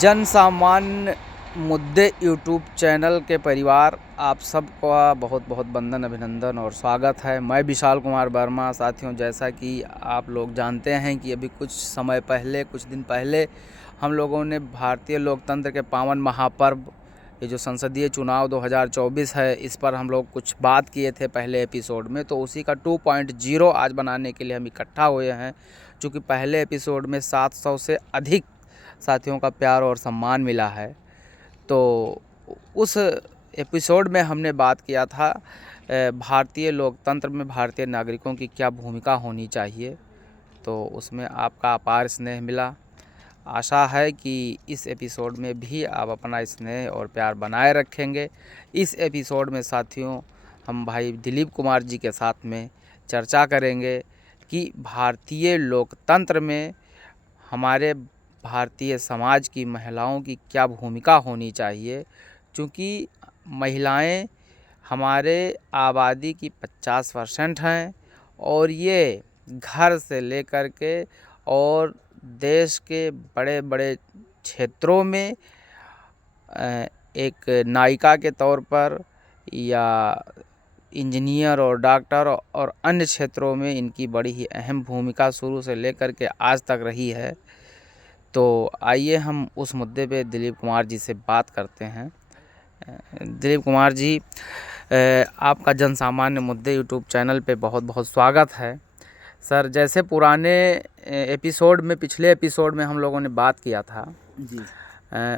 जन सामान्य मुद्दे यूट्यूब चैनल के परिवार आप सबका बहुत बहुत वंदन अभिनंदन और स्वागत है। मैं विशाल कुमार वर्मा। साथियों, जैसा कि आप लोग जानते हैं कि अभी कुछ समय पहले, कुछ दिन पहले हम लोगों ने भारतीय लोकतंत्र के पावन महापर्व, ये जो संसदीय चुनाव 2024 है, इस पर हम लोग कुछ बात किए थे पहले एपिसोड में। तो उसी का 2.0 आज बनाने के लिए हम इकट्ठा हुए हैं। चूँकि पहले एपिसोड में 700 से अधिक साथियों का प्यार और सम्मान मिला है, तो उस एपिसोड में हमने बात किया था भारतीय लोकतंत्र में भारतीय नागरिकों की क्या भूमिका होनी चाहिए। तो उसमें आपका अपार स्नेह मिला। आशा है कि इस एपिसोड में भी आप अपना स्नेह और प्यार बनाए रखेंगे। इस एपिसोड में साथियों हम भाई दिलीप कुमार जी के साथ में चर्चा करेंगे कि भारतीय लोकतंत्र में हमारे भारतीय समाज की महिलाओं की क्या भूमिका होनी चाहिए। क्योंकि महिलाएं हमारे आबादी की 50% हैं और ये घर से लेकर के और देश के बड़े बड़े क्षेत्रों में एक नायिका के तौर पर या इंजीनियर और डॉक्टर और अन्य क्षेत्रों में इनकी बड़ी ही अहम भूमिका शुरू से लेकर के आज तक रही है। तो आइए हम उस मुद्दे पे दिलीप कुमार जी से बात करते हैं। दिलीप कुमार जी, आपका जन सामान्य मुद्दे यूट्यूब चैनल पे बहुत बहुत स्वागत है। सर, जैसे पुराने एपिसोड में, पिछले एपिसोड में हम लोगों ने बात किया था जी,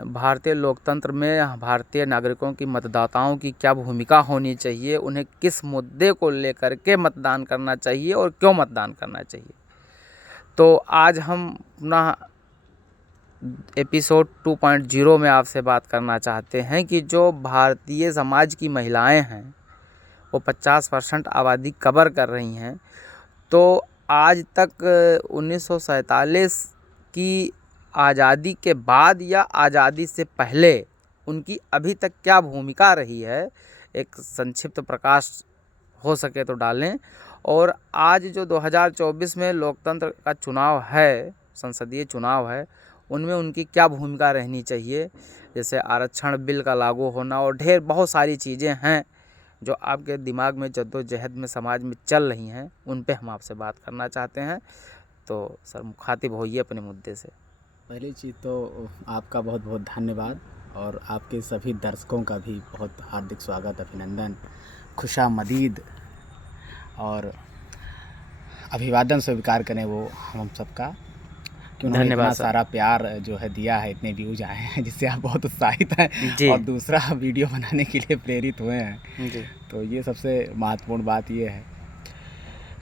भारतीय लोकतंत्र में भारतीय नागरिकों की, मतदाताओं की क्या भूमिका होनी चाहिए, उन्हें किस मुद्दे को लेकर के मतदान करना चाहिए और क्यों मतदान करना चाहिए। तो आज हम अपना एपिसोड 2.0 में आपसे बात करना चाहते हैं कि जो भारतीय समाज की महिलाएं हैं वो 50% आबादी कवर कर रही हैं। तो आज तक 1947 की आज़ादी के बाद या आज़ादी से पहले उनकी अभी तक क्या भूमिका रही है, एक संक्षिप्त प्रकाश हो सके तो डालें। और आज जो 2024 में लोकतंत्र का चुनाव है, संसदीय चुनाव है, उनमें उनकी क्या भूमिका रहनी चाहिए। जैसे आरक्षण बिल का लागू होना और ढेर बहुत सारी चीज़ें हैं जो आपके दिमाग में जद्दोजहद में समाज में चल रही हैं, उन पे हम आपसे बात करना चाहते हैं। तो सर, मुखातिब होइए अपने मुद्दे से। पहली चीज़ तो आपका बहुत बहुत धन्यवाद और आपके सभी दर्शकों का भी बहुत हार्दिक स्वागत, अभिनंदन, खुशामदीद और अभिवादन स्वीकार करें वो हम सबका कि उन्होंने इतना सारा प्यार जो है दिया है, इतने व्यूज आए हैं जिससे आप बहुत उत्साहित हैं और दूसरा वीडियो बनाने के लिए प्रेरित हुए हैं जी। तो ये सबसे महत्वपूर्ण बात ये है।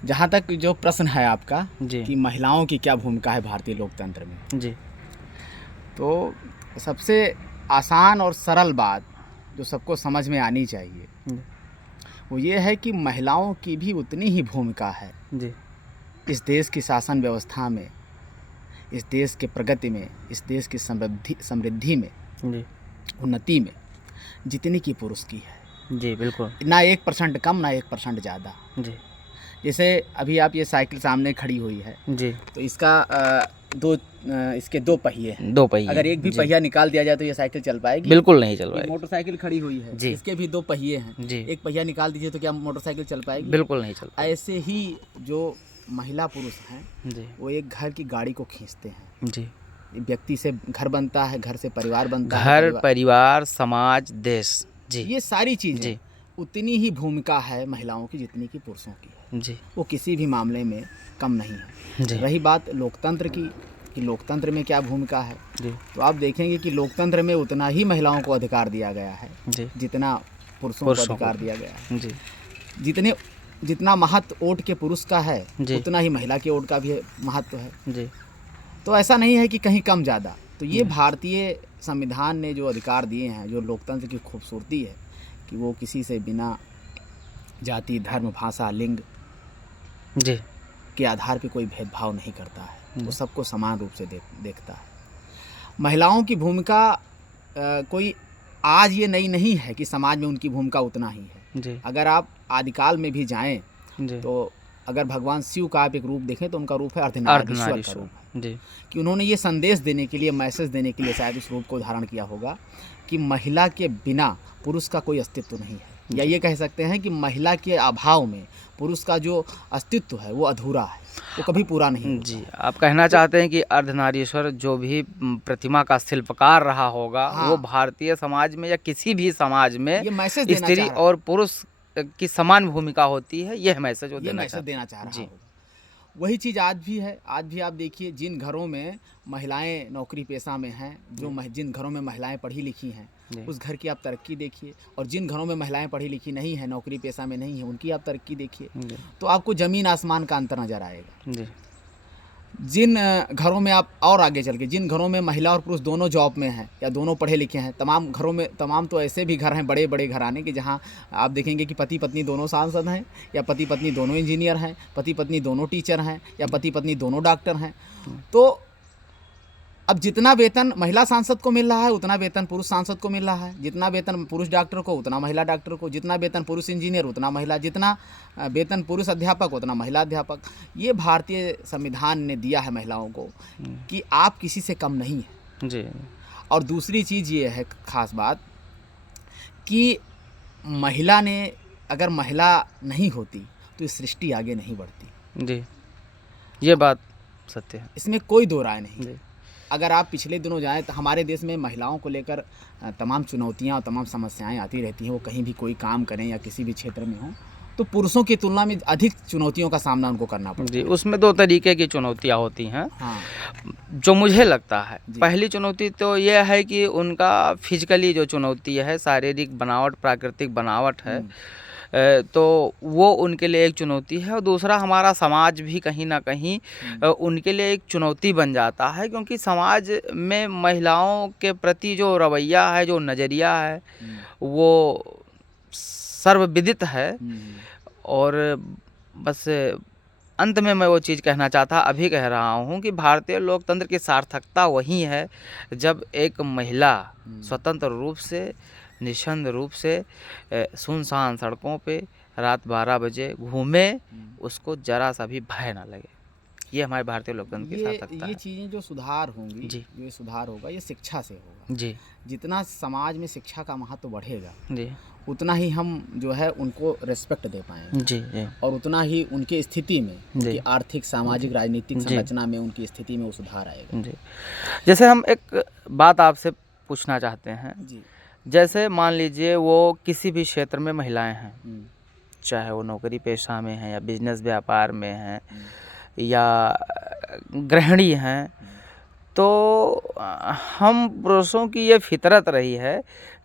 जहाँ तक जो प्रश्न है आपका कि महिलाओं की क्या भूमिका है भारतीय लोकतंत्र में जी, तो सबसे आसान और सरल बात जो सबको समझ में आनी चाहिए वो ये है कि महिलाओं की भी उतनी ही भूमिका है जी इस देश की शासन व्यवस्था में, इस देश के प्रगति में, इस देश की समृद्धि में जी, उन्नति में, जितनी की पुरुष की है जी। बिल्कुल, ना 1% कम ना 1% ज़्यादा जी। जैसे अभी आप ये साइकिल सामने खड़ी हुई है जी, तो इसका इसके दो पहिए हैं। अगर एक भी पहिया निकाल दिया जाए तो ये साइकिल चल पाएगी? बिल्कुल नहीं चल पाएगी। मोटरसाइकिल खड़ी हुई है जी, इसके भी दो पहिए हैं जी। एक पहिया निकाल दीजिए तो क्या मोटरसाइकिल चल पाएगी? बिल्कुल नहीं चल पाएगी। ऐसे ही जो महिला पुरुष हैं जी, वो एक घर की गाड़ी को खींचते हैं जी। व्यक्ति से घर बनता है, घर से परिवार बनता है, घर, परिवार, समाज, देश जी, ये सारी चीज़ें उतनी ही भूमिका है महिलाओं की जितनी की पुरुषों की है जी। वो किसी भी मामले में कम नहीं है जी। रही बात लोकतंत्र की कि लोकतंत्र में क्या भूमिका है जी, तो आप देखेंगे कि लोकतंत्र में उतना ही महिलाओं को अधिकार दिया गया है जी, जितना पुरुषों को अधिकार दिया गया है जी। जितना महत्व वोट के पुरुष का है उतना ही महिला के वोट का भी महत्व है जी। तो ऐसा नहीं है कि कहीं कम ज़्यादा। तो ये भारतीय संविधान ने जो अधिकार दिए हैं, जो लोकतंत्र की खूबसूरती है कि वो किसी से बिना जाति, धर्म, भाषा, लिंग जी के आधार पे कोई भेदभाव नहीं करता है, वो सबको समान रूप से देखता है। महिलाओं की भूमिका कोई आज ये नई नहीं है कि समाज में उनकी भूमिका उतना ही है जी। अगर आप आदिकाल में भी जाएं तो अगर भगवान शिव का आप एक रूप देखें तो उनका रूप है अर्धनारीश्वर का रूप है। जी कि उन्होंने ये संदेश देने के लिए, मैसेज देने के लिए शायद उस रूप को धारण किया होगा कि महिला के बिना पुरुष का कोई अस्तित्व नहीं है, या ये कह सकते हैं कि महिला के अभाव में पुरुष का जो अस्तित्व है वो अधूरा है, वो कभी पूरा नहीं होता। जी। आप कहना चाहते हैं कि अर्धनारीश्वर जो भी प्रतिमा का शिल्पकार रहा होगा, हाँ। वो भारतीय समाज में या किसी भी समाज में ये मैसेज देना स्त्री चाह रहा है। और पुरुष की समान भूमिका होती है, यह मैसेज वो ये देना मैसेज चाहते देना चाह रहा जी। होगा। वही चीज़ आज भी है। आज भी आप देखिए, जिन घरों में महिलाएं नौकरी पेशा में हैं, जिन घरों में महिलाएं पढ़ी लिखी हैं, जी। उस घर की आप तरक्की देखिए, और जिन घरों में महिलाएं पढ़ी लिखी नहीं हैं, नौकरी पेशा में नहीं हैं, उनकी आप तरक्की देखिए, जी तो आपको ज़मीन आसमान का अंतर नज़र आएगा। जी जिन घरों में आप और आगे चल के, जिन घरों में महिला और पुरुष दोनों जॉब में हैं या दोनों पढ़े लिखे हैं, तमाम घरों में, तमाम तो ऐसे भी घर हैं, बड़े बड़े घराने के, जहां आप देखेंगे कि पति पत्नी दोनों सांसद हैं, या पति पत्नी दोनों इंजीनियर हैं, पति पत्नी दोनों टीचर हैं, या पति पत्नी दोनों डॉक्टर हैं। तो अब जितना वेतन महिला सांसद को मिल रहा है उतना वेतन पुरुष सांसद को मिल रहा है, जितना वेतन पुरुष डॉक्टर को उतना महिला डॉक्टर को, जितना वेतन पुरुष इंजीनियर उतना महिला, जितना वेतन पुरुष अध्यापक उतना महिला अध्यापक। ये भारतीय संविधान ने दिया है महिलाओं को कि आप किसी से कम नहीं हैं। जी और दूसरी चीज़ ये है खास बात कि महिला ने, अगर महिला नहीं होती तो ये सृष्टि आगे नहीं बढ़ती। जी, ये बात सत्य है। इसमें कोई दो राय नहीं। जी अगर आप पिछले दिनों जाएं तो हमारे देश में महिलाओं को लेकर तमाम चुनौतियां और तमाम समस्याएं आती रहती हैं। वो कहीं भी कोई काम करें या किसी भी क्षेत्र में हों, तो पुरुषों की तुलना में अधिक चुनौतियों का सामना उनको करना पड़ता जी, उसमें दो तरीके की चुनौतियाँ होती हैं। है। हाँ जो मुझे लगता है, जी। पहली चुनौती तो यह है कि उनका फिजिकली जो चुनौती है, शारीरिक बनावट, प्राकृतिक बनावट है, तो वो उनके लिए एक चुनौती है। और दूसरा, हमारा समाज भी कहीं ना कहीं उनके लिए एक चुनौती बन जाता है, क्योंकि समाज में महिलाओं के प्रति जो रवैया है, जो नज़रिया है, वो सर्वविदित है। और बस अंत में मैं वो चीज़ कहना चाहता, अभी कह रहा हूँ कि भारतीय लोकतंत्र की सार्थकता वही है जब एक महिला स्वतंत्र रूप से, निःसंद रूप से सुनसान सड़कों पे रात 12 बजे घूमे, उसको जरा सा भी भय ना लगे। ये हमारे भारतीय लोकतंत्र की सार्थकता ये है। चीज़ें जो सुधार होंगी, जी। जो ये सुधार होगा, ये शिक्षा से होगा। जी जितना समाज में शिक्षा का महत्व बढ़ेगा, जी उतना ही हम जो है उनको रेस्पेक्ट दे पाएंगे, जी जी और उतना ही उनकी स्थिति में, जी। उनकी आर्थिक, सामाजिक, राजनीतिक जी। संरचना में, उनकी स्थिति में वो सुधार आएगा। जी। जैसे हम एक बात आपसे पूछना चाहते हैं, जी। जैसे मान लीजिए वो किसी भी क्षेत्र में महिलाएं हैं, हम्म, चाहे वो नौकरी पेशा में हैं या बिजनेस व्यापार में हैं हम्म, या गृहिणी हैं, तो हम पुरुषों की ये फितरत रही है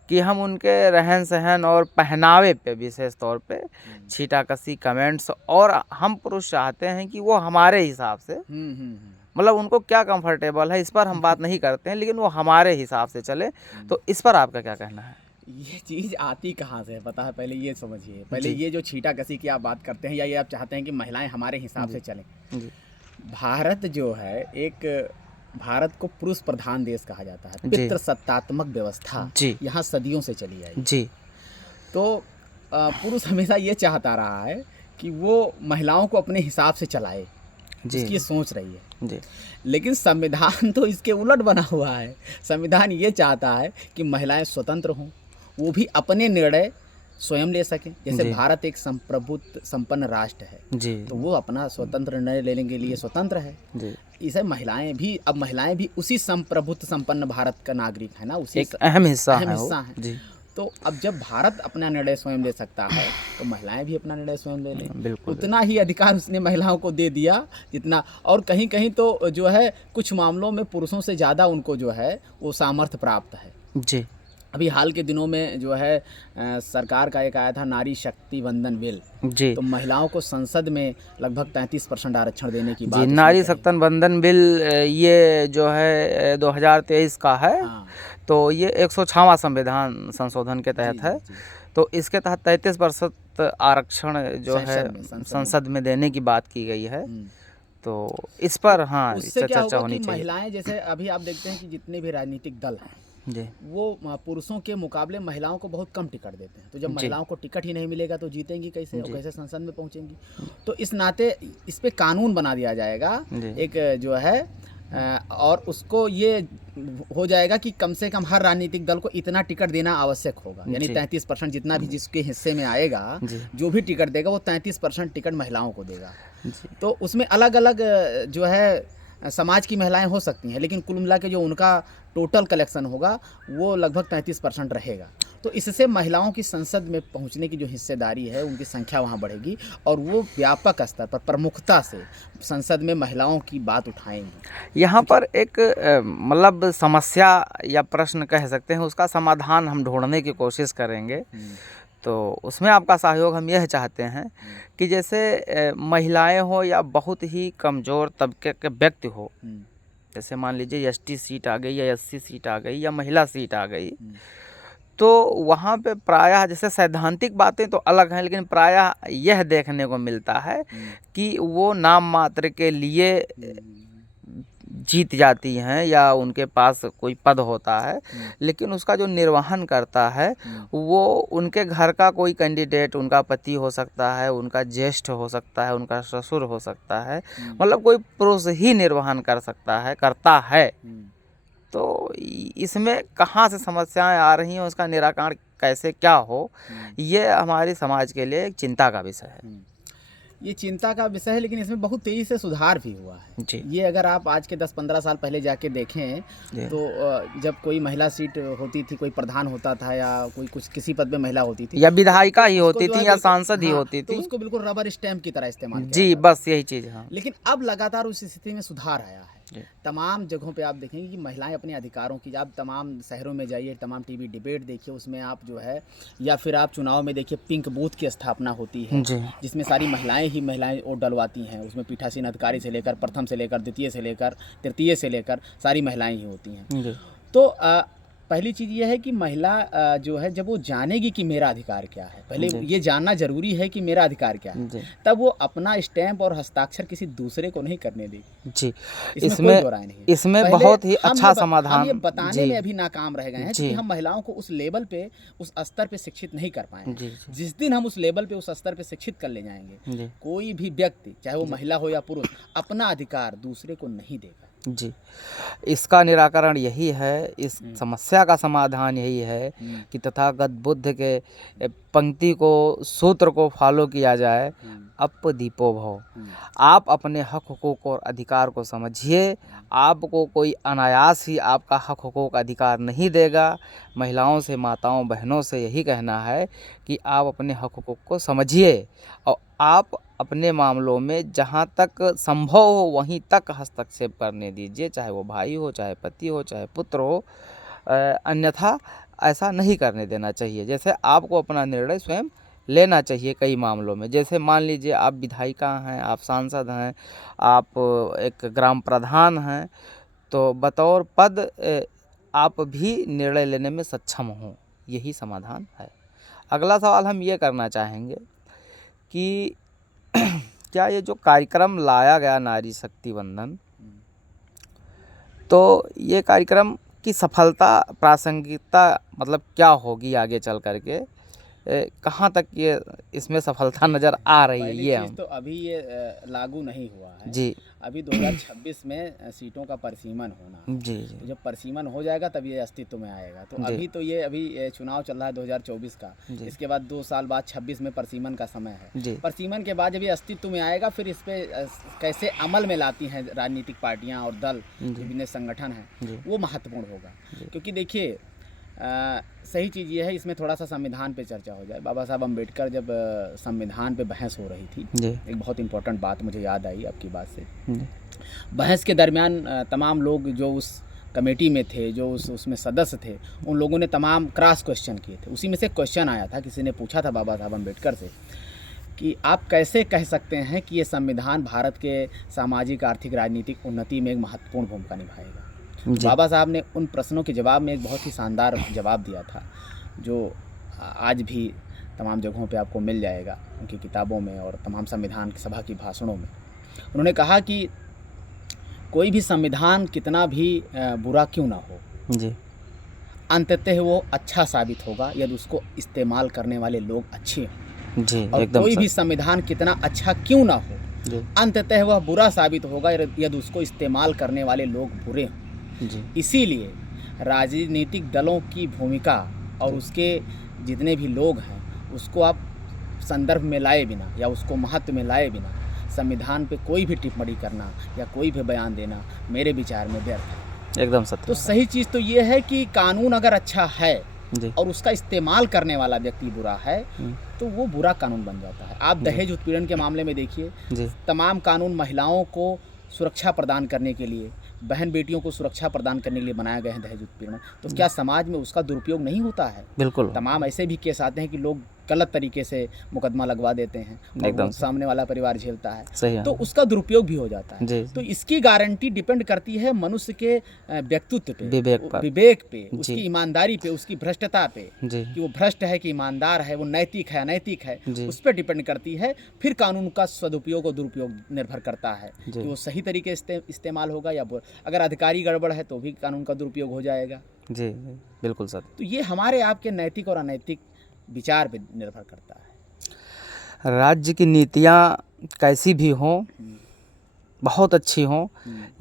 कि हम उनके रहन सहन और पहनावे पे विशेष तौर पे छीटाकशी कमेंट्स, और हम पुरुष चाहते हैं कि वो हमारे हिसाब से, मतलब उनको क्या कंफर्टेबल है इस पर हम बात नहीं करते हैं, लेकिन वो हमारे हिसाब से चले। तो इस पर आपका क्या कहना है? ये चीज़ आती कहाँ से है पता है? पहले ये समझिए, पहले जी। ये जो छीटाकशी की आप बात करते हैं, या ये आप चाहते हैं कि महिलाएं हमारे हिसाब से चलें। जी भारत जो है, एक भारत को पुरुष प्रधान देश कहा जाता है। जी। पितृसत्तात्मक व्यवस्था जी यहाँ सदियों से चली आई। जी तो पुरुष हमेशा ये चाहता रहा है कि वो महिलाओं को अपने हिसाब से चलाए, जी उसकी ये सोच रही है। जी लेकिन संविधान तो इसके उलट बना हुआ है। संविधान ये चाहता है कि महिलाएं स्वतंत्र हों, वो भी अपने निर्णय स्वयं ले सकें। जैसे जी। भारत एक संप्रभुत्व संपन्न राष्ट्र है, जी तो वो अपना स्वतंत्र निर्णय लेने के लिए स्वतंत्र है। जी इसे महिलाएं भी, अब महिलाएं भी उसी संप्रभुत्व संपन्न भारत का नागरिक है ना, उसी एक अहम हिस्सा अहम है वो। हिस्सा है। जी तो अब जब भारत अपना निर्णय स्वयं ले सकता है, तो महिलाएं भी अपना निर्णय स्वयं ले लें। बिल्कुल। उतना ही अधिकार उसने महिलाओं को दे दिया जितना, और कहीं कहीं तो जो है कुछ मामलों में पुरुषों से ज़्यादा उनको जो है वो सामर्थ्य प्राप्त है। जी अभी हाल के दिनों में जो है सरकार का एक आया था नारी शक्ति वंदन बिल, जी तो महिलाओं को संसद में लगभग 33% आरक्षण देने की बात जी उसमें नारी कही। शक्ति बंधन बिल, ये जो है 2023 का है। हाँ, तो ये 106वां संविधान संशोधन के तहत जी, है। जी, जी। तो इसके तहत 33% आरक्षण जो है संसद में। संसद में देने की बात की गई है। हम्म। तो इस पर हाँ उससे क्या चर्चा होगा होनी कि चाहिए। महिलाएं, जैसे अभी आप देखते हैं कि जितने भी राजनीतिक दल हैं, जी वो पुरुषों के मुकाबले महिलाओं को बहुत कम टिकट देते हैं। तो जब जी। महिलाओं को टिकट ही नहीं मिलेगा तो जीतेंगी कैसे, और जी। कैसे संसद में पहुंचेंगी? तो इस नाते इस पे कानून बना दिया जाएगा, जी। एक जो है और उसको ये हो जाएगा कि कम से कम हर राजनीतिक दल को इतना टिकट देना आवश्यक होगा, यानी जी। 33% जितना भी जिसके हिस्से में आएगा, जी। जो भी टिकट देगा वो 33% टिकट महिलाओं को देगा। जी। तो उसमें अलग अलग जो है समाज की महिलाएं हो सकती हैं, लेकिन कुल मिला के जो उनका टोटल कलेक्शन होगा वो लगभग 33% रहेगा। तो इससे महिलाओं की संसद में पहुंचने की जो हिस्सेदारी है, उनकी संख्या वहां बढ़ेगी और वो व्यापक स्तर पर प्रमुखता से संसद में महिलाओं की बात उठाएंगी। यहाँ पर एक मतलब समस्या या प्रश्न कह सकते हैं, उसका समाधान हम ढूंढने की कोशिश करेंगे। तो उसमें आपका सहयोग हम यह चाहते हैं कि जैसे महिलाएं हो या बहुत ही कमज़ोर तबके के व्यक्ति हो, जैसे मान लीजिए एसटी सीट आ गई या एससी सीट आ गई या महिला सीट आ गई, तो वहाँ पे प्रायः जैसे सैद्धांतिक बातें तो अलग हैं, लेकिन प्रायः यह देखने को मिलता है कि वो नाम मात्र के लिए जीत जाती हैं या उनके पास कोई पद होता है, लेकिन उसका जो निर्वहन करता है वो उनके घर का कोई कैंडिडेट, उनका पति हो सकता है, उनका ज्येष्ठ हो सकता है, उनका ससुर हो सकता है, मतलब कोई पुरुष ही निर्वहन कर सकता है, करता है। तो इसमें कहाँ से समस्याएं आ रही हैं, उसका निराकरण कैसे क्या हो, ये हमारे समाज के लिए एक चिंता का विषय है। ये चिंता का विषय है, लेकिन इसमें बहुत तेज़ी से सुधार भी हुआ है जी। ये अगर आप आज के 10-15 साल पहले जाके देखें तो जब कोई महिला सीट होती थी, कोई प्रधान होता था या कोई कुछ किसी पद पे महिला होती थी या विधायिका ही उसको होती जो थी है या बिल्कुल- सांसद ही हाँ, होती तो थी। उसको बिल्कुल रबर स्टैम्प की तरह इस्तेमाल किया जी, जाता था। बस यही चीज़। हाँ। लेकिन अब लगातार उस स्थिति में सुधार आया है। जी। तमाम जगहों पे आप देखेंगे कि महिलाएं अपने अधिकारों की, आप तमाम शहरों में जाइए, तमाम टीवी डिबेट देखिए, उसमें आप जो है, या फिर आप चुनाव में देखिए पिंक बूथ की स्थापना होती है, जी। जिसमें सारी महिलाएं वोट डलवाती हैं। उसमें पीठासीन अधिकारी से लेकर, प्रथम से लेकर, द्वितीय से लेकर, तृतीय से लेकर सारी महिलाएं ही होती हैं। जी। तो पहली चीज़ ये है कि महिला जो है, जब वो जानेगी कि मेरा अधिकार क्या है, पहले जी। ये जानना जरूरी है कि मेरा अधिकार क्या है, जी। तब वो अपना स्टैंप और हस्ताक्षर किसी दूसरे को नहीं करने देगी। जी। इसमें कोई दो राय नहीं है। इसमें पहले बहुत ही हम अच्छा हम समाधान। ये बताने जी। में अभी नाकाम रह गए हैं, जी। क्योंकि हम महिलाओं को उस लेवल पे, उस स्तर पे शिक्षित नहीं कर पाए हैं। जी। जी। जिस दिन हम उस लेवल पे, उस स्तर पे शिक्षित कर ले जाएंगे, जी। कोई भी व्यक्ति, चाहे वो महिला हो या पुरुष, अपना अधिकार दूसरे को नहीं देगा। जी, इसका निराकरण यही है, इस समस्या का समाधान यही है कि तथागत बुद्ध के पंक्ति को, सूत्र को फॉलो किया जाए, अप दीपो भव। आप अपने हक हुकूक और अधिकार को समझिए। आपको कोई अनायास ही आपका हक हुकूक अधिकार नहीं देगा। महिलाओं से, माताओं, बहनों से यही कहना है कि आप अपने हक हुकूक को समझिए और आप अपने मामलों में जहाँ तक संभव हो वहीं तक हस्तक्षेप करने दीजिए, चाहे वो भाई हो, चाहे पति हो, चाहे पुत्र हो। अन्यथा ऐसा नहीं करने देना चाहिए। जैसे आपको अपना निर्णय स्वयं लेना चाहिए कई मामलों में। जैसे मान लीजिए आप विधायिका हैं, आप सांसद हैं, आप एक ग्राम प्रधान हैं, तो बतौर पद आप भी निर्णय लेने में सक्षम हों, यही समाधान है। अगला सवाल हम ये करना चाहेंगे कि क्या ये जो कार्यक्रम लाया गया नारी शक्ति वंदन, तो ये कार्यक्रम की सफलता, प्रासंगिकता मतलब क्या होगी आगे चल करके, कहाँ तक ये इसमें सफलता नज़र आ रही है? ये हम तो अभी ये लागू नहीं हुआ है जी। अभी 2026 में सीटों का परिसीमन होना है। जी। जी। तो जब परिसीमन हो जाएगा तब ये अस्तित्व में आएगा। तो जी। अभी तो ये अभी चुनाव चल रहा है 2024 का, जी। इसके बाद 2 साल बाद 26 में परिसीमन का समय है। जी। परिसीमन के बाद जब ये अस्तित्व में आएगा, फिर इस पे कैसे अमल में लाती हैं राजनीतिक पार्टियां और दल, विभिन्न संगठन हैं, वो महत्वपूर्ण होगा। क्योंकि देखिए सही चीज़ ये है, इसमें थोड़ा सा संविधान पे चर्चा हो जाए। बाबा साहब अम्बेडकर जब संविधान पे बहस हो रही थी, एक बहुत इंपॉर्टेंट बात मुझे याद आई आपकी बात से। बहस के दरमियान तमाम लोग जो उस कमेटी में थे, जो उसमें सदस्य थे, उन लोगों ने तमाम क्रॉस क्वेश्चन किए थे। उसी में से क्वेश्चन आया था, किसी ने पूछा था बाबा साहब अम्बेडकर से कि आप कैसे कह सकते हैं कि ये संविधान भारत के सामाजिक, आर्थिक, राजनीतिक उन्नति में एक महत्वपूर्ण भूमिका निभाएगा। बाबा साहब ने उन प्रश्नों के जवाब में एक बहुत ही शानदार जवाब दिया था, जो आज भी तमाम जगहों पे आपको मिल जाएगा, उनकी किताबों में और तमाम संविधान सभा की भाषणों में। उन्होंने कहा कि कोई भी संविधान कितना भी बुरा क्यों ना हो, जी, अंततः वो अच्छा साबित होगा यदि उसको इस्तेमाल करने वाले लोग अच्छे हों। जी, और कोई भी संविधान कितना अच्छा क्यों ना हो, जी अंततः वह बुरा साबित होगा यदि उसको इस्तेमाल करने वाले लोग बुरे हों। जी इसीलिए राजनीतिक दलों की भूमिका और जी उसके जितने भी लोग हैं उसको आप संदर्भ में लाए बिना या उसको महत्व में लाए बिना संविधान पे कोई भी टिप्पणी करना या कोई भी बयान देना मेरे विचार में व्यर्थ है। एकदम सत्य तो बात। सही चीज़ तो ये है कि कानून अगर अच्छा है जी और उसका इस्तेमाल करने वाला व्यक्ति बुरा है हम्म, तो वो बुरा कानून बन जाता है। आप जी दहेज उत्पीड़न के मामले में देखिए, जी तमाम कानून महिलाओं को सुरक्षा प्रदान करने के लिए, बहन बेटियों को सुरक्षा प्रदान करने के लिए बनाए गए हैं दहेज उत्पीड़न। तो क्या समाज में उसका दुरुपयोग नहीं होता है? बिल्कुल तमाम ऐसे भी केस आते हैं कि लोग गलत तरीके से मुकदमा लगवा देते हैं और एकदम वो से सामने वाला परिवार झेलता है, सही है। तो उसका दुरुपयोग भी हो जाता है। जी तो इसकी गारंटी डिपेंड करती है मनुष्य के व्यक्तित्व पे, विवेक पर। पे, उसकी जी ईमानदारी पे, उसकी भ्रष्टता पे, जी कि वो भ्रष्ट है कि ईमानदार है, वो नैतिक है अनैतिक है, जी उस पर डिपेंड करती है। फिर कानून का सदुपयोग और दुरुपयोग निर्भर करता है जी कि वो सही तरीके से इस्तेमाल होगा या अगर अधिकारी गड़बड़ है तो भी कानून का दुरुपयोग हो जाएगा। जी बिल्कुल सर। तो ये हमारे आपके नैतिक और अनैतिक विचार पे निर्भर करता है। राज्य की नीतियाँ कैसी भी हों, बहुत अच्छी हों,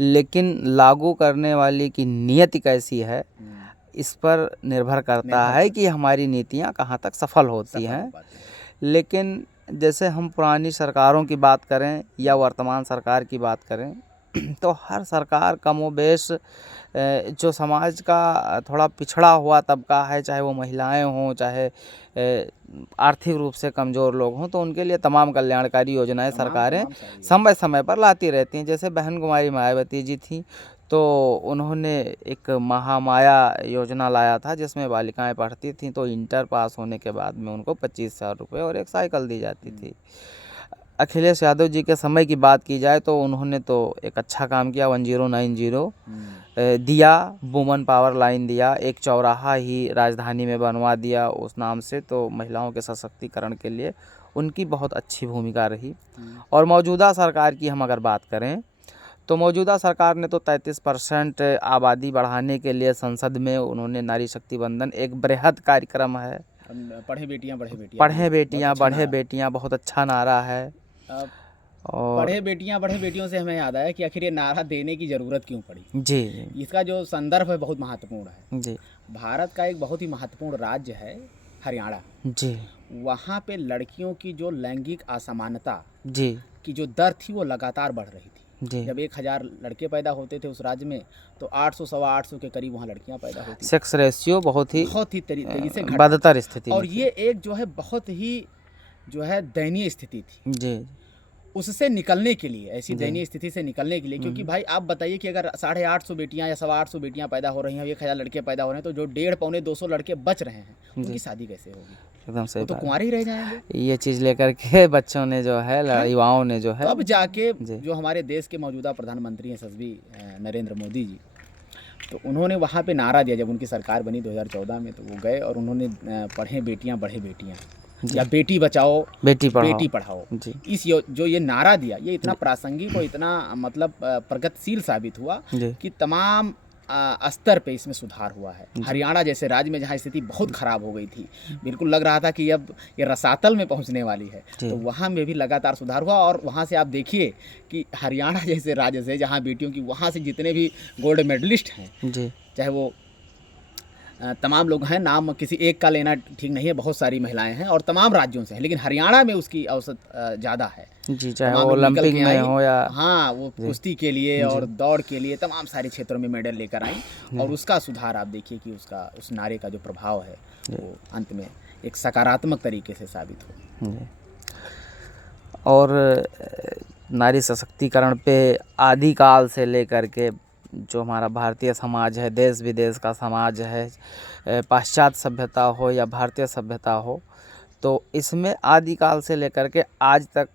लेकिन लागू करने वाले की नियति कैसी है, इस पर निर्भर करता है कि हमारी नीतियाँ कहाँ तक सफल होती हैं। लेकिन जैसे हम पुरानी सरकारों की बात करें या वर्तमान सरकार की बात करें तो हर सरकार कमोबेश जो समाज का थोड़ा पिछड़ा हुआ तबका है, चाहे वो महिलाएं हों, चाहे आर्थिक रूप से कमज़ोर लोग हों, तो उनके लिए तमाम कल्याणकारी योजनाएं सरकारें समय समय पर लाती रहती हैं। जैसे बहन कुमारी मायावती जी थी, तो उन्होंने एक महामाया योजना लाया था जिसमें बालिकाएं पढ़ती थीं तो इंटर पास होने के बाद में उनको 25,000 रुपये और एक साइकिल दी जाती थी। अखिलेश यादव जी के समय की बात की जाए तो उन्होंने तो एक अच्छा काम किया, 1090 दिया, वुमन पावर लाइन दिया, एक चौराहा ही राजधानी में बनवा दिया उस नाम से। तो महिलाओं के सशक्तिकरण के लिए उनकी बहुत अच्छी भूमिका रही। और मौजूदा सरकार की हम अगर बात करें तो मौजूदा सरकार ने तो 33% आबादी बढ़ाने के लिए संसद में उन्होंने नारी शक्ति वंदन, एक बृहद कार्यक्रम है, पढ़े बेटियां बढ़े बेटियां, पढ़े बेटियां बढ़े बेटियां, बहुत अच्छा नारा है। और पढ़े बेटियां बढ़े बेटियों से हमें याद आया कि आखिर ये नारा देने की ज़रूरत क्यों पड़ी। जी इसका जो संदर्भ है बहुत महत्वपूर्ण है। जी भारत का एक बहुत ही महत्वपूर्ण राज्य है हरियाणा। जी वहाँ पे लड़कियों की जो लैंगिक असमानता जी की जो दर थी वो लगातार बढ़ रही थी। जी जब 1000 लड़के पैदा होते थे उस राज्य में तो 800 सवा 800 के करीब वहाँ लड़कियाँ पैदा होती थी। सेक्स रेशियो बहुत ही तेजी से घटा बदतर स्थिति और में थी। ये एक जो है बहुत ही जो है दयनीय स्थिति थी। जी उससे निकलने के लिए, ऐसी जी। दयनीय स्थिति से निकलने के लिए, क्योंकि भाई आप बताइए कि अगर 850 बेटियां या सवा 800 बेटियां पैदा हो रही हैं, 1000 लड़के पैदा हो रहे हैं, तो जो 1.5 पौने 200 लड़के बच रहे हैं उनकी शादी कैसे होगी? एकदम सही वो तो बात। कुंवारे ही रह जाएंगे। ये चीज़ लेकर के बच्चों ने जो है, युवाओं ने जो है, तब जाके जी। जो हमारे देश के मौजूदा प्रधानमंत्री हैं यशस्वी नरेंद्र मोदी जी, तो उन्होंने वहाँ पे नारा दिया जब उनकी सरकार बनी 2014 में, तो वो गए और उन्होंने पढ़े बेटियां बढ़े बेटियां या बेटी बचाओ बेटी पढ़ाओ जी इस जो ये नारा दिया, ये इतना प्रासंगिक और इतना मतलब प्रगतिशील साबित हुआ जी कि तमाम स्तर पे इसमें सुधार हुआ है। हरियाणा जैसे राज्य में जहाँ स्थिति बहुत ख़राब हो गई थी, बिल्कुल लग रहा था कि अब ये रसातल में पहुँचने वाली है, तो वहाँ में भी लगातार सुधार हुआ। और वहाँ से आप देखिए कि हरियाणा जैसे राज्य से जहाँ बेटियों की, वहाँ से जितने भी गोल्ड मेडलिस्ट हैं, जी चाहे वो तमाम लोग हैं, नाम किसी एक का लेना ठीक नहीं है, बहुत सारी महिलाएं हैं और तमाम राज्यों से हैं, लेकिन हरियाणा में उसकी औसत ज़्यादा है। जी, चाहे वो ओलंपिक में हो या हाँ, वो कुश्ती के लिए और दौड़ के लिए तमाम सारे क्षेत्रों में मेडल लेकर आई। और उसका सुधार आप देखिए कि उसका उस नारे का जो प्रभाव है वो अंत में एक सकारात्मक तरीके से साबित हो। और नारी सशक्तिकरण पे आदिकाल से लेकर के जो हमारा भारतीय समाज है, देश विदेश का समाज है, पाश्चात्य सभ्यता हो या भारतीय सभ्यता हो, तो इसमें आदिकाल से लेकर के आज तक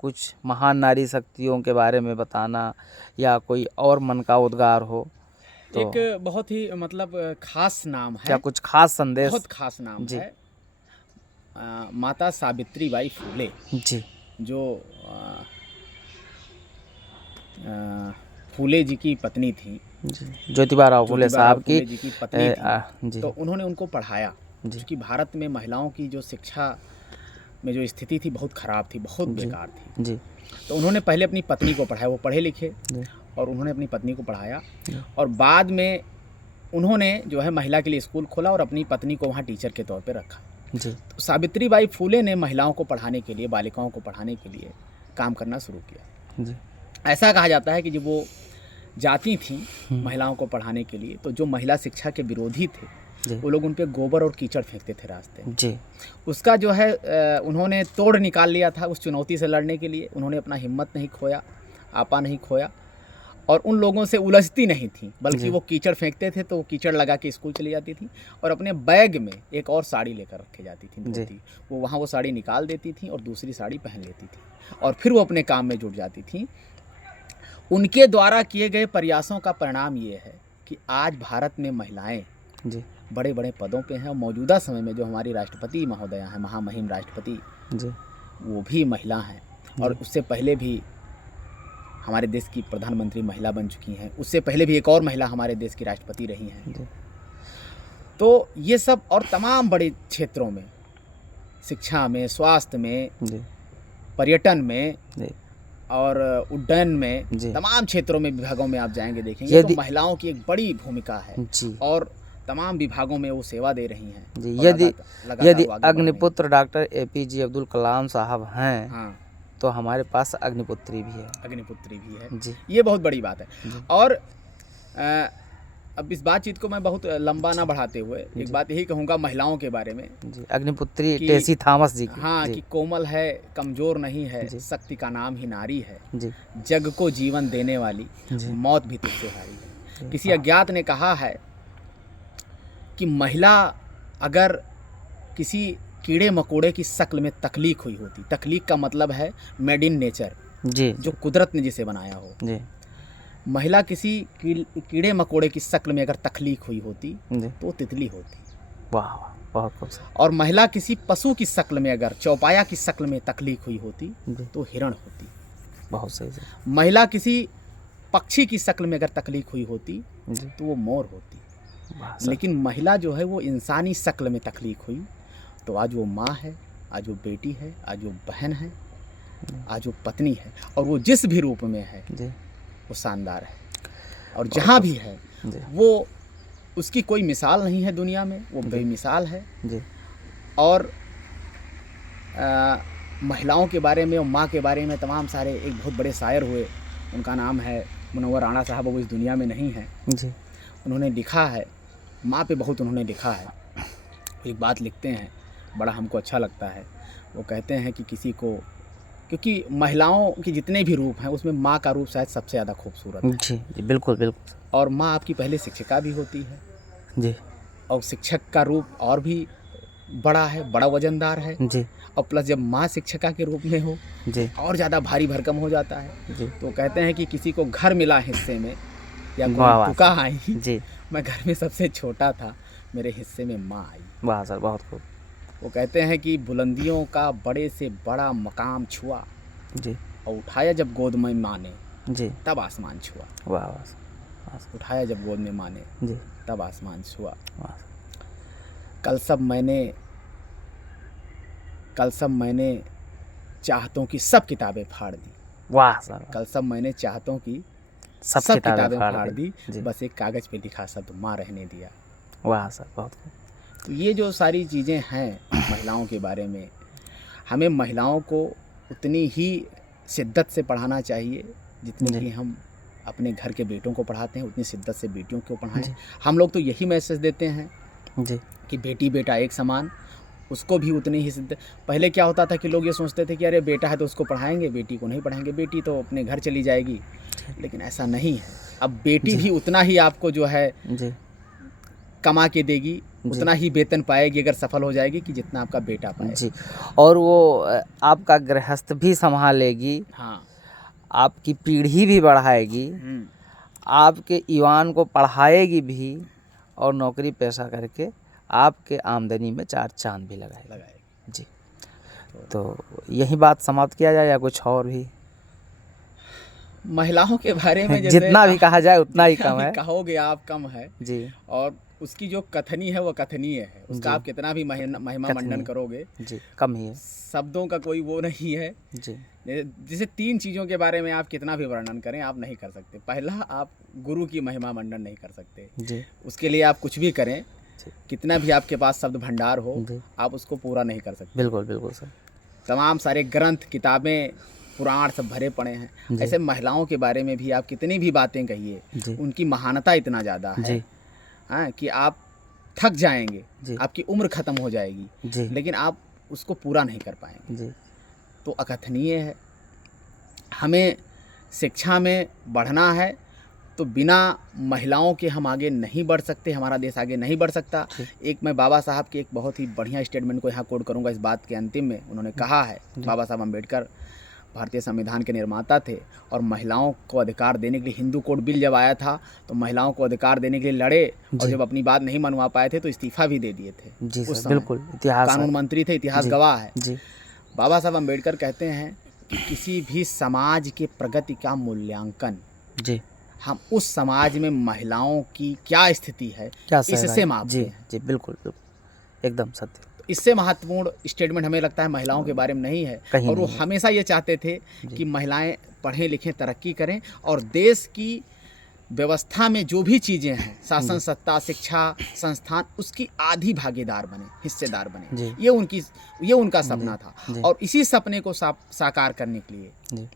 कुछ महान नारी शक्तियों के बारे में बताना या कोई और मन का उद्गार हो तो एक बहुत ही मतलब खास नाम है, क्या कुछ खास संदेश? बहुत खास नाम है माता सावित्रीबाई फुले जी, जो फूले जी की पत्नी थी, ज्योतिबा फुले साहब की पत्नी थी। तो उन्होंने उनको पढ़ाया, क्योंकि भारत में महिलाओं की जो शिक्षा में जो स्थिति थी बहुत ख़राब थी, बहुत बेकार थी। जी तो उन्होंने पहले अपनी पत्नी को पढ़ाया, वो पढ़े लिखे, जी और उन्होंने अपनी पत्नी को पढ़ाया, और बाद में उन्होंने जो है महिला के लिए स्कूल खोला और अपनी पत्नी को वहाँ टीचर के तौर पे रखा। जी तो सावित्रीबाई फूले ने महिलाओं को पढ़ाने के लिए, बालिकाओं को पढ़ाने के लिए काम करना शुरू किया। जी ऐसा कहा जाता है कि जब वो जाती थी महिलाओं को पढ़ाने के लिए, तो जो महिला शिक्षा के विरोधी थे जी वो लोग उन पे गोबर और कीचड़ फेंकते थे रास्ते में। जी उसका जो है उन्होंने तोड़ निकाल लिया था उस चुनौती से लड़ने के लिए। उन्होंने अपना हिम्मत नहीं खोया, आपा नहीं खोया, और उन लोगों से उलझती नहीं थी, बल्कि वो कीचड़ फेंकते थे तो वो कीचड़ लगा के स्कूल चली जाती थी, और अपने बैग में एक और साड़ी लेकर रखे जाती थी, धोती। वो वहाँ वो साड़ी निकाल देती थी और दूसरी साड़ी पहन लेती थी, और फिर वो अपने काम में जुट जाती थी। उनके द्वारा किए गए प्रयासों का परिणाम ये है कि आज भारत में महिलाएं जी बड़े बड़े पदों पे हैं, और मौजूदा समय में जो हमारी राष्ट्रपति महोदया हैं, महामहिम राष्ट्रपति, जी वो भी महिला हैं, और उससे पहले भी हमारे देश की प्रधानमंत्री महिला बन चुकी हैं, उससे पहले भी एक और महिला हमारे देश की राष्ट्रपति रही हैं। जी तो ये सब और तमाम बड़े क्षेत्रों में, शिक्षा में, स्वास्थ्य में, जी पर्यटन में जी और उड्डयन में, जी तमाम क्षेत्रों में, विभागों में आप जाएंगे देखेंगे तो महिलाओं की एक बड़ी भूमिका है, जी और तमाम विभागों में वो सेवा दे रही हैं। जी और यदि लगातार यदि वो आगे बढ़ रही हैं। अग्निपुत्र डॉक्टर APJ अब्दुल कलाम साहब हैं, हाँ, तो हमारे पास अग्निपुत्री भी है। अग्निपुत्री भी है, जी ये बहुत बड़ी बात है। जी और अब इस बातचीत को मैं बहुत लंबा ना बढ़ाते हुए एक बात यही कहूँगा महिलाओं के बारे में जी अग्निपुत्री कि- टेसी थॉमस जी की। हाँ, जी कि कोमल है, कमज़ोर नहीं है, जी। शक्ति का नाम ही नारी है, जी जग को जीवन देने वाली, जी मौत भी तुझसे हारी है। जी। किसी अज्ञात ने कहा है कि महिला अगर किसी कीड़े मकोड़े की शक्ल में तख्लीक हुई होती, तख्लीक का मतलब है मेड इन नेचर, जी जो कुदरत ने जिसे बनाया हो, जी महिला किसी कीड़े मकोड़े की शक्ल में अगर तख्लीक हुई होती जी तो वो तितली होती, वाह वाह बहुत खूबसूरत। और महिला किसी पशु की शक्ल में अगर चौपाया की शक्ल में तख्लीक हुई होती जी तो हिरण होती। बहुत सही जी महिला किसी पक्षी की शक्ल में अगर तख्लीक हुई होती जी तो वो मोर होती। वाह सर। लेकिन महिला जो है वो इंसानी शक्ल में तख्लीक हुई, तो आज वो माँ है, आज वो बेटी है, आज वो बहन है, आज वो पत्नी है, और वो जिस भी रूप में है जी वो शानदार है, और जहाँ भी है जी वो उसकी कोई मिसाल नहीं है दुनिया में, वो बेमिसाल है। जी और महिलाओं के बारे में और माँ के बारे में तमाम सारे, एक बहुत बड़े शायर हुए, उनका नाम है मुनव्वर राणा साहब, वो इस दुनिया में नहीं है। जी उन्होंने लिखा है, माँ पे बहुत उन्होंने लिखा है। एक बात लिखते हैं, बड़ा हमको अच्छा लगता है। वो कहते हैं कि किसी को, क्योंकि महिलाओं के जितने भी रूप हैं उसमें माँ का रूप शायद सबसे ज़्यादा खूबसूरत है, जी जी बिल्कुल बिल्कुल और माँ आपकी पहले शिक्षिका भी होती है, जी और शिक्षक का रूप और भी बड़ा है, बड़ा वजनदार है, जी और प्लस जब माँ शिक्षिका के रूप में हो जी और ज़्यादा भारी भरकम हो जाता है। जी तो कहते हैं कि किसी को घर मिला हिस्से में, या वाह, कोई वाह। टुका आई, जी मैं घर में सबसे छोटा था, मेरे हिस्से में माँ आई। वाह सर बहुत खूब। वो कहते हैं कि बुलंदियों का बड़े से बड़ा मकाम छुआ, जी और उठाया जब गोद में माँ ने जी तब आसमान छुआ। वाह वाह उठाया जब गोद में माँ ने जी तब आसमान छुआ। वाह कल सब मैंने चाहतों की सब किताबें फाड़ दी। वाह सर कल सब मैंने चाहतों की सब सब किताबें किताबें फाड़ दी, जी बस एक कागज़ पे लिखा शब्द माँ रहने दिया। वाह सर बहुत खूब। तो ये जो सारी चीज़ें हैं महिलाओं के बारे में, हमें महिलाओं को उतनी ही शिद्दत से पढ़ाना चाहिए जितनी जी। कि हम अपने घर के बेटों को पढ़ाते हैं, उतनी शिद्दत से बेटियों को पढ़ाएं। जी। हम लोग तो यही मैसेज देते हैं जी कि बेटी बेटा एक समान, उसको भी उतनी ही शिद्दत। पहले क्या होता था कि लोग ये सोचते थे कि अरे बेटा है तो उसको पढ़ाएंगे, बेटी को नहीं पढ़ाएंगे, बेटी तो अपने घर चली जाएगी, लेकिन ऐसा नहीं है। अब बेटी भी उतना ही आपको जो है जी कमा के देगी, उतना ही वेतन पाएगी अगर सफल हो जाएगी कि जितना आपका बेटा पाए। जी और वो आपका गृहस्थ भी संभालेगी, हाँ। आपकी पीढ़ी भी बढ़ाएगी, आपके ईवान को पढ़ाएगी भी, और नौकरी पेशा करके आपके आमदनी में चार चांद भी लगाएगी। जी तो यही बात समाप्त किया जाए या कुछ और भी? महिलाओं के बारे में जैसे जितना भी कहा जाए उतना ही कम है। कहोगे आप कम है। जी और उसकी जो कथनी है वो कथनीय है, उसका जी। आप कितना भी महिमा मंडन कथनीय। करोगे, जी, कम ही है। शब्दों का कोई वो नहीं है। जी, जैसे 3 चीज़ों के बारे में आप कितना भी वर्णन करें, आप नहीं कर सकते। पहला, आप गुरु की महिमा मंडन नहीं कर सकते। जी, उसके लिए आप कुछ भी करें, जी, कितना भी आपके पास शब्द भंडार हो, जी। आप उसको पूरा नहीं कर सकते। बिल्कुल, बिल्कुल सर। तमाम सारे ग्रंथ, किताबें, पुराण सब भरे पड़े हैं। जी, ऐसे महिलाओं के बारे में भी आप कितनी भी बातें कहिए, जी, उनकी महानता इतना ज़्यादा है, जी, हाँ, कि आप थक जाएँगे, जी, आपकी उम्र ख़त्म हो जाएगी, जी, लेकिन आप उसको पूरा नहीं कर पाएँगे। जी, तो अकथनीय है। हमें शिक्षा में बढ़ना है, तो बिना महिलाओं के हम आगे नहीं बढ़ सकते, हमारा देश आगे नहीं बढ़ सकता। जी, एक मैं बाबा साहब की एक बहुत ही बढ़िया स्टेटमेंट को यहाँ कोट करूँगा इस बात के अंतिम में। उन्होंने कहा है, जी, बाबा साहब अम्बेडकर भारतीय संविधान के निर्माता थे और महिलाओं को अधिकार देने के लिए हिंदू कोड बिल जब आया था तो महिलाओं को अधिकार देने के लिए लड़े, और जी, जब अपनी बात नहीं मनवा पाए थे तो इस्तीफा भी दे दिए थे जी उस सर, समय। बिल्कुल, इतिहास है। कानून मंत्री थे, इतिहास जी, गवाह है। जी, बाबा साहब अम्बेडकर कहते हैं कि किसी भी समाज के प्रगति का मूल्यांकन जी, हम उस समाज में महिलाओं की क्या स्थिति है क्या इससे सहराई? मापते जी, हैं। जी, बिल्कुल, बिल्कुल, एकदम सत्य। तो इससे महत्वपूर्ण स्टेटमेंट हमें लगता है महिलाओं के बारे में नहीं है। कहीं और वो नहीं है। हमेशा ये चाहते थे जी, कि महिलाएं पढ़ें लिखें, तरक्की करें और देश की व्यवस्था में जो भी चीज़ें हैं, शासन जी, सत्ता, शिक्षा, संस्थान, उसकी आधी भागीदार बने, हिस्सेदार बने। जी, ये उनका जी, सपना था। जी, और इसी सपने को साकार करने के लिए जी,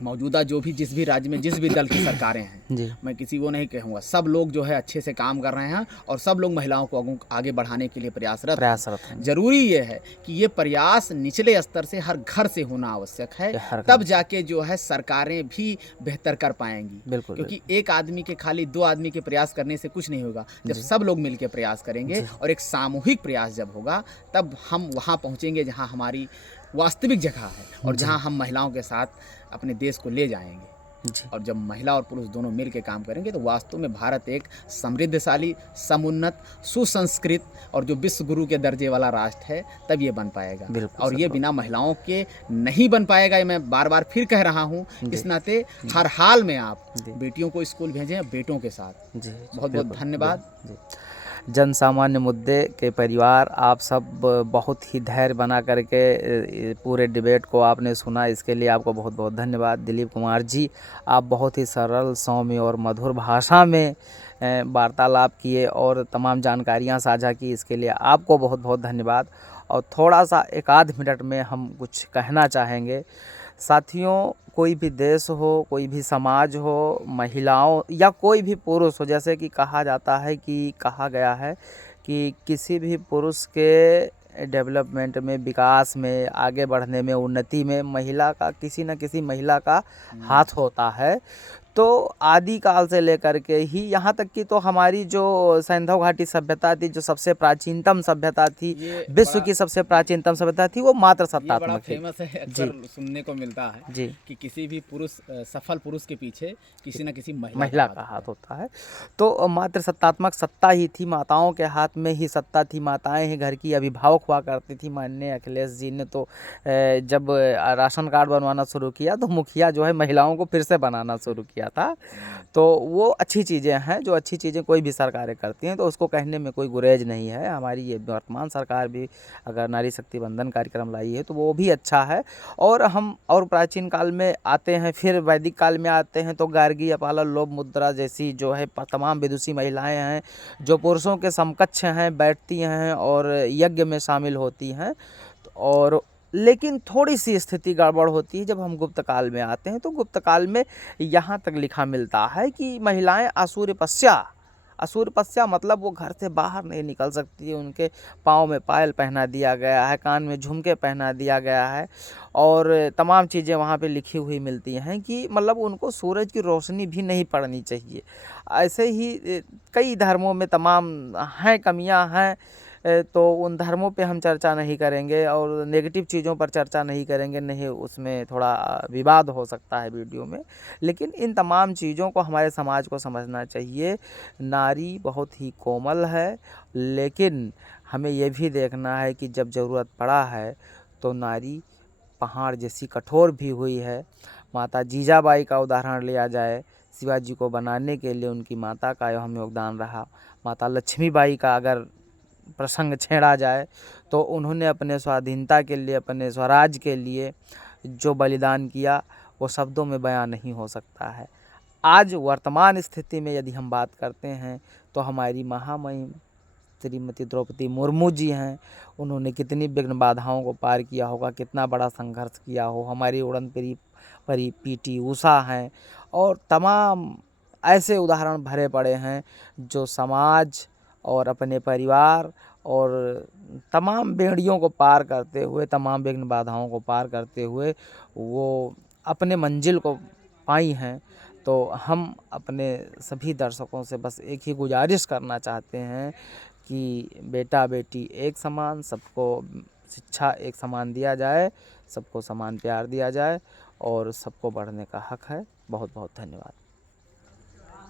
मौजूदा जिस भी राज्य में जिस भी दल की सरकारें हैं, जी, मैं किसी को नहीं कहूँगा, सब लोग जो है अच्छे से काम कर रहे हैं और सब लोग महिलाओं को आगे बढ़ाने के लिए प्रयासरत हैं। प्रयासरत हैं। ज़रूरी ये है कि ये प्रयास निचले स्तर से हर घर से होना आवश्यक है, ये हर तब घर से। जाके जो है सरकारें भी बेहतर कर पाएंगी। बिल्कुल, क्योंकि बिल्कुल। एक आदमी के खाली 2 आदमी के प्रयास करने से कुछ नहीं होगा। जब जी, सब लोग मिलकर प्रयास करेंगे जी, और एक सामूहिक प्रयास जब होगा, तब हम वहाँ पहुँचेंगे जहाँ हमारी वास्तविक जगह है और जी, जहाँ हम महिलाओं के साथ अपने देश को ले जाएंगे। जी, और जब महिला और पुरुष दोनों मिल के काम करेंगे तो वास्तव में भारत एक समृद्धशाली, समुन्नत, सुसंस्कृत और जो विश्व गुरु के दर्जे वाला राष्ट्र है, तब ये बन पाएगा। बिल्कुल और सर, ये बिना महिलाओं के नहीं बन पाएगा। ये मैं बार बार फिर कह रहा हूँ। जी, इस नाते हर हाल में आप जी, बेटियों को स्कूल भेजें, बेटों के साथ। जी, बहुत बहुत बिल्कुल, धन्यवाद। जी। जन सामान्य मुद्दे के परिवार, आप सब बहुत ही धैर्य बना करके पूरे डिबेट को आपने सुना, इसके लिए आपको बहुत बहुत धन्यवाद। दिलीप कुमार जी, आप बहुत ही सरल, सौम्य और मधुर भाषा में वार्तालाप किए और तमाम जानकारियां साझा की, इसके लिए आपको बहुत बहुत धन्यवाद। और थोड़ा सा 1 आध मिनट में हम कुछ कहना चाहेंगे। साथियों, कोई भी देश हो, कोई भी समाज हो, महिलाओं या कोई भी पुरुष हो, जैसे कि कहा जाता है कि कहा गया है कि किसी भी पुरुष के डेवलपमेंट में, विकास में, आगे बढ़ने में, उन्नति में महिला का, किसी न किसी महिला का हाथ होता है। तो आदिकाल से लेकर के ही यहाँ तक कि तो हमारी जो सैंधव घाटी सभ्यता थी, जो सबसे प्राचीनतम सभ्यता थी, ये विश्व की सबसे प्राचीनतम सभ्यता थी, वो मात्र ये बड़ा सत्तात्मक थी। फेमस है, जी, अक्सर सुनने को मिलता है जी, कि किसी भी सफल पुरुष के पीछे किसी न किसी महिला का हाथ होता है। तो मात्र सत्तात्मक सत्ता ही थी, माताओं के हाथ में ही सत्ता थी, माताएं ही घर की अभिभावक हुआ करती थी। माननीय अखिलेश जी ने तो जब राशन कार्ड बनवाना शुरू किया तो मुखिया जो है महिलाओं को फिर से बनाना शुरू किया था। तो वो अच्छी चीज़ें हैं, जो अच्छी चीज़ें कोई भी सरकारें करती हैं तो उसको कहने में कोई गुरेज नहीं है। हमारी ये वर्तमान सरकार भी अगर नारी शक्ति बंधन कार्यक्रम लाई है तो वो भी अच्छा है। और हम और प्राचीन काल में आते हैं, फिर वैदिक काल में आते हैं तो गार्गी, अपाला, लोभ मुद्रा जैसी जो है तमाम विदुषी महिलाएं हैं जो पुरुषों के समकक्ष हैं, बैठती हैं और यज्ञ में शामिल होती हैं। और लेकिन थोड़ी सी स्थिति गड़बड़ होती है जब हम गुप्त काल में आते हैं। तो गुप्त काल में यहाँ तक लिखा मिलता है कि महिलाएं असूर्पस्या मतलब वो घर से बाहर नहीं निकल सकती है। उनके पाँव में पायल पहना दिया गया है, कान में झुमके पहना दिया गया है और तमाम चीज़ें वहाँ पे लिखी हुई मिलती हैं कि मतलब उनको सूरज की रोशनी भी नहीं पड़नी चाहिए। ऐसे ही कई धर्मों में तमाम हैं, कमियां हैं। तो उन धर्मों पे हम चर्चा नहीं करेंगे और नेगेटिव चीज़ों पर चर्चा नहीं करेंगे, नहीं उसमें थोड़ा विवाद हो सकता है वीडियो में। लेकिन इन तमाम चीज़ों को हमारे समाज को समझना चाहिए। नारी बहुत ही कोमल है, लेकिन हमें ये भी देखना है कि जब ज़रूरत पड़ा है तो नारी पहाड़ जैसी कठोर भी हुई है। माता जीजाबाई का उदाहरण लिया जाए, शिवाजी को बनाने के लिए उनकी माता का अहम योगदान रहा। माता लक्ष्मीबाई का अगर प्रसंग छेड़ा जाए तो उन्होंने अपने स्वाधीनता के लिए, अपने स्वराज के लिए जो बलिदान किया वो शब्दों में बयां नहीं हो सकता है। आज वर्तमान स्थिति में यदि हम बात करते हैं तो हमारी महामहिम श्रीमती द्रौपदी मुर्मू जी हैं, उन्होंने कितनी विघ्न बाधाओं को पार किया होगा, कितना बड़ा संघर्ष किया हो। हमारी उड़न परी पीटी उषा हैं और तमाम ऐसे उदाहरण भरे पड़े हैं जो समाज और अपने परिवार और तमाम बेड़ियों को पार करते हुए, तमाम विघ्न बाधाओं को पार करते हुए वो अपने मंजिल को पाई हैं। तो हम अपने सभी दर्शकों से बस एक ही गुजारिश करना चाहते हैं कि बेटा बेटी एक समान, सबको शिक्षा एक समान दिया जाए, सबको समान प्यार दिया जाए और सबको बढ़ने का हक है। बहुत बहुत धन्यवाद।